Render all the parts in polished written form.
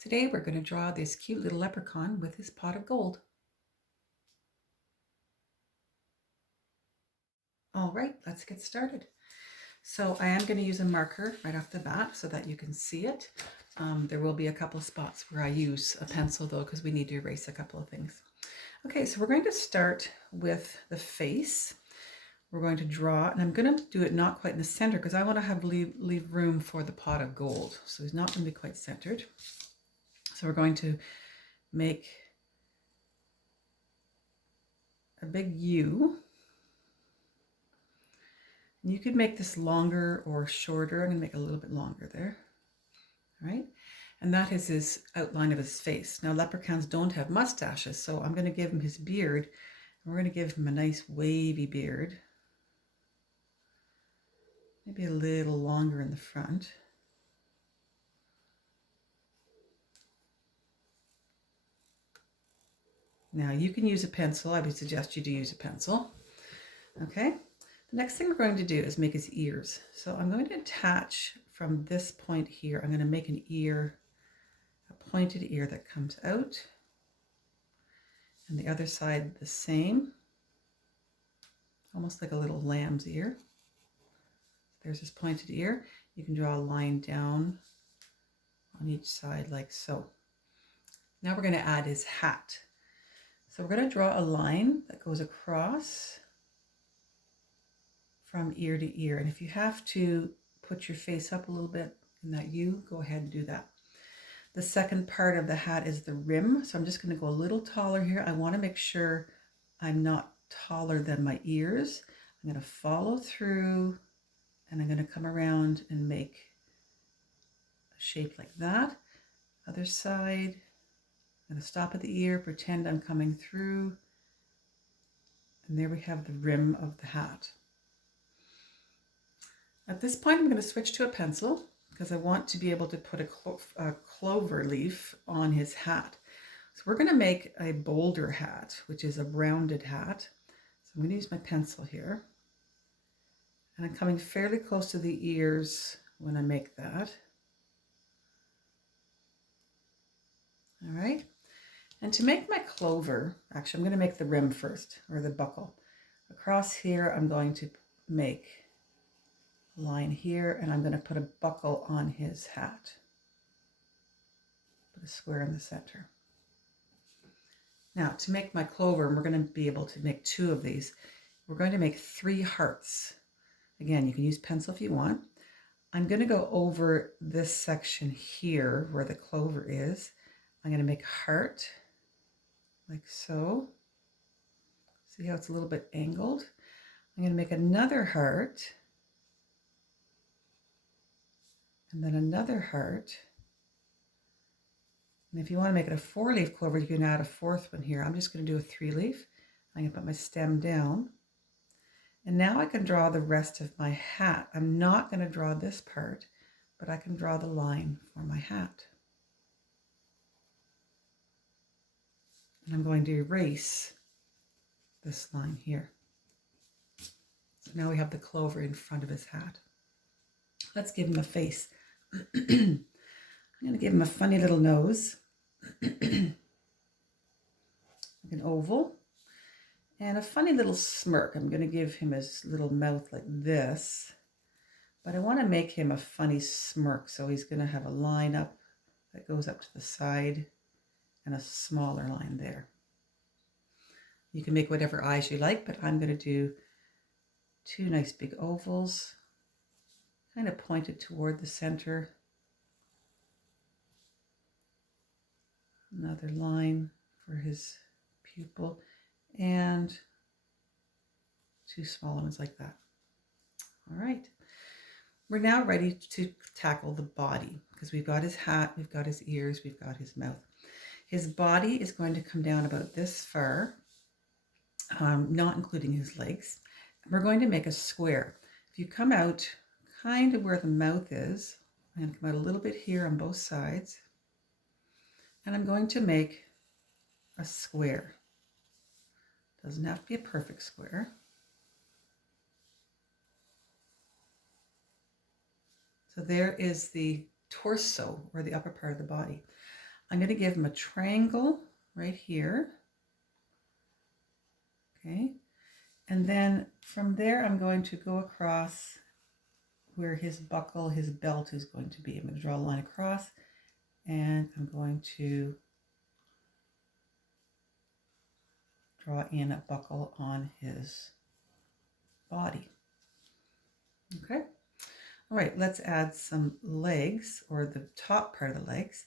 Today we're going to draw this cute little leprechaun with his pot of gold. All right, let's get started. So I am going to use a marker right off the bat so that you can see it. There will be a couple of spots where I use a pencil though, because we need to erase a couple of things. Okay, so we're going to start with the face. We're going to draw, and I'm going to do it not quite in the center because I want to leave room for the pot of gold. So he's not going to be quite centered. So we're going to make a big U. You could make this longer or shorter. I'm going to make it a little bit longer there. All right. And that is his outline of his face. Now, leprechauns don't have mustaches, so I'm going to give him his beard. And we're going to give him a nice wavy beard. Maybe a little longer in the front. Now, you can use a pencil. I would suggest you do use a pencil. Okay. The next thing we're going to do is make his ears. So I'm going to attach from this point here. I'm going to make an ear, a pointed ear that comes out. And the other side the same. Almost like a little lamb's ear. There's his pointed ear. You can draw a line down on each side like so. Now we're going to add his hat. So we're going to draw a line that goes across from ear to ear. And if you have to put your face up a little bit in that U, go ahead and do that. The second part of the hat is the rim. So I'm just going to go a little taller here. I want to make sure I'm not taller than my ears. I'm going to follow through and I'm going to come around and make a shape like that. Other side, I'm going to stop at the ear, pretend I'm coming through. And there we have the rim of the hat. At this point, I'm going to switch to a pencil because I want to be able to put a clover leaf on his hat. So we're going to make a boulder hat, which is a rounded hat. So I'm going to use my pencil here. And I'm coming fairly close to the ears when I make that. All right. And to make my clover, actually, I'm going to make the rim first, or the buckle. Across here, I'm going to make line here, and I'm going to put a buckle on his hat. Put a square in the center. Now, to make my clover, and we're going to be able to make two of these, we're going to make 3 hearts. Again, you can use pencil if you want. I'm going to go over this section here where the clover is. I'm going to make a heart, like so. See how it's a little bit angled? I'm going to make another heart. And then another heart. And if you want to make it a 4-leaf clover, you can add a 4th one here. I'm just going to do a 3-leaf. I'm going to put my stem down. And now I can draw the rest of my hat. I'm not going to draw this part, but I can draw the line for my hat. And I'm going to erase this line here. So now we have the clover in front of his hat. Let's give him a face. I'm going to give him a funny little nose, an oval, and a funny little smirk. I'm going to give him his little mouth like this, but I want to make him a funny smirk. So he's going to have a line up that goes up to the side and a smaller line there. You can make whatever eyes you like, but I'm going to do 2 nice big ovals, kind of pointed toward the center. Another line for his pupil, and 2 smaller ones like that. All right. We're now ready to tackle the body because we've got his hat, we've got his ears, we've got his mouth. His body is going to come down about this far, not including his legs. We're going to make a square. If you come out kind of where the mouth is, I'm going to come out a little bit here on both sides. And I'm going to make a square. Doesn't have to be a perfect square. So there is the torso, or the upper part of the body. I'm going to give him a triangle right here. Okay. And then from there, I'm going to go across where his buckle, his belt is going to be. I'm going to draw a line across, and I'm going to draw in a buckle on his body. Okay. All right, let's add some legs, or the top part of the legs.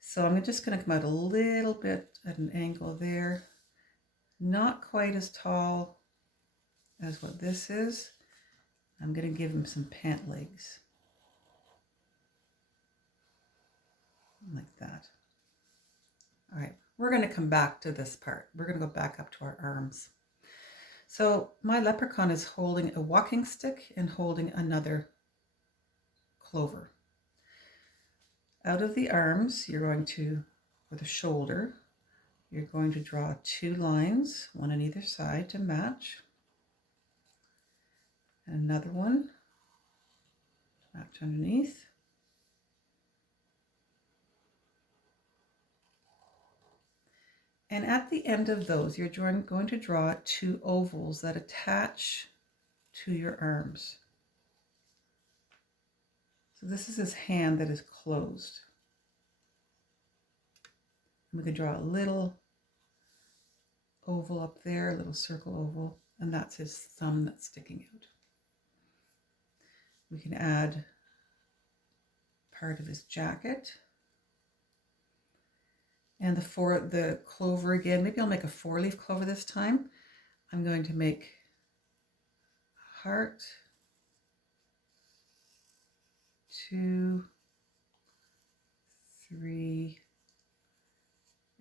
So I'm just going to come out a little bit at an angle there. Not quite as tall as what this is. I'm going to give him some pant legs. Like that. All right, we're going to come back to this part. We're going to go back up to our arms. So my leprechaun is holding a walking stick and holding another clover. Out of the arms, you're going to, for the shoulder, you're going to draw 2 lines, one on either side to match. And another one, match underneath. And at the end of those, you're going to draw 2 ovals that attach to your arms. So this is his hand that is closed. And we can draw a little oval up there, a little circle oval, and that's his thumb that's sticking out. We can add part of his jacket. And the clover again, maybe I'll make a 4-leaf clover this time. I'm going to make a heart, 2, 3,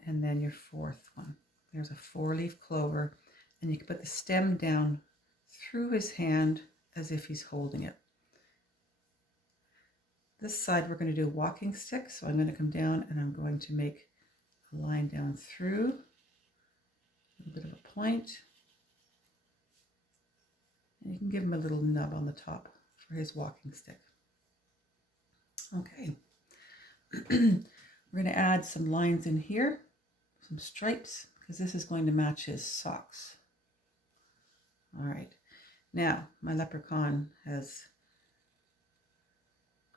and then your 4th one. There's a 4-leaf clover, and you can put the stem down through his hand as if he's holding it. This side we're going to do a walking stick, so I'm going to come down and I'm going to make a line down through, a bit of a point, and you can give him a little nub on the top for his walking stick. Okay, we're going to add some lines in here, some stripes, because this is going to match his socks. All right, now my leprechaun has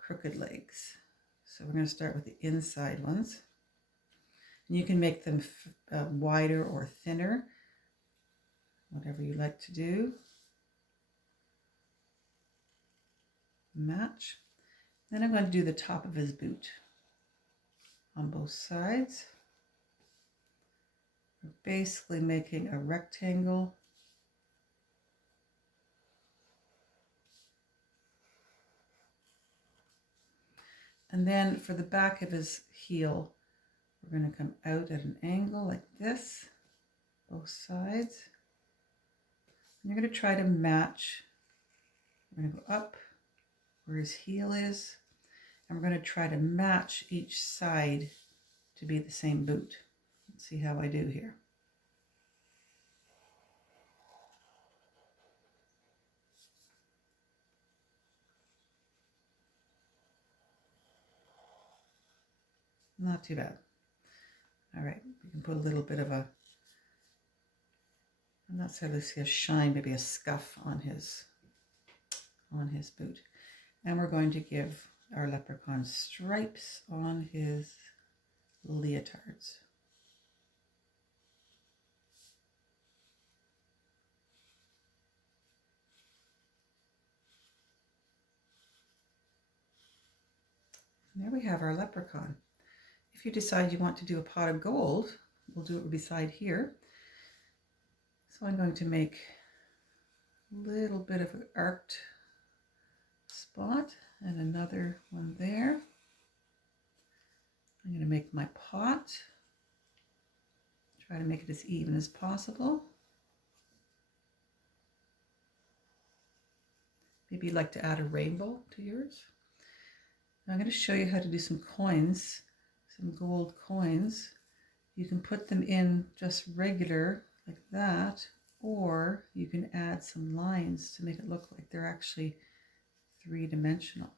crooked legs, so we're going to start with the inside ones. And you can make them wider or thinner, whatever you like to do. Match. Then I'm going to do the top of his boot on both sides. We're basically making a rectangle. And then for the back of his heel, we're going to come out at an angle like this, both sides. And you're going to try to match. We're going to go up where his heel is, and we're going to try to match each side to be the same boot. Let's see how I do here. Not too bad. All right, we can put a little bit of a, I'm not necessarily see a shine, maybe a scuff on his boot. And we're going to give our leprechaun stripes on his leotards. And there we have our leprechaun. If you decide you want to do a pot of gold, we'll do it beside here. So I'm going to make a little bit of an arced spot and another one there. I'm going to make my pot. Try to make it as even as possible. Maybe you'd like to add a rainbow to yours. Now I'm going to show you how to do some coins, some gold coins. You can put them in just regular like that, or you can add some lines to make it look like they're actually 3-dimensional.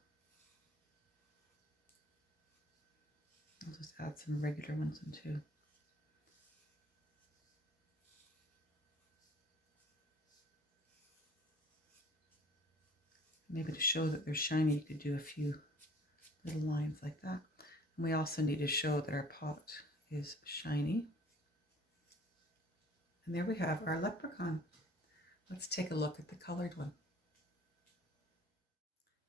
just add some regular ones in too. Maybe to show that they're shiny, you could do a few little lines like that. And we also need to show that our pot is shiny. And there we have our leprechaun. Let's take a look at the colored one.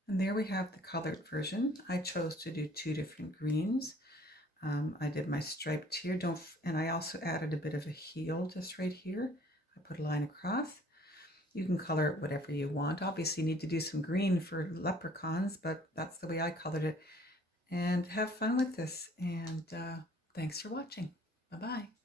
And there we have the colored version. I chose to do 2 different greens. I did my striped here, and I also added a bit of a heel just right here. I put a line across. You can color it whatever you want. Obviously you need to do some green for leprechauns, but that's the way I colored it. And have fun with this, and thanks for watching. Bye-bye.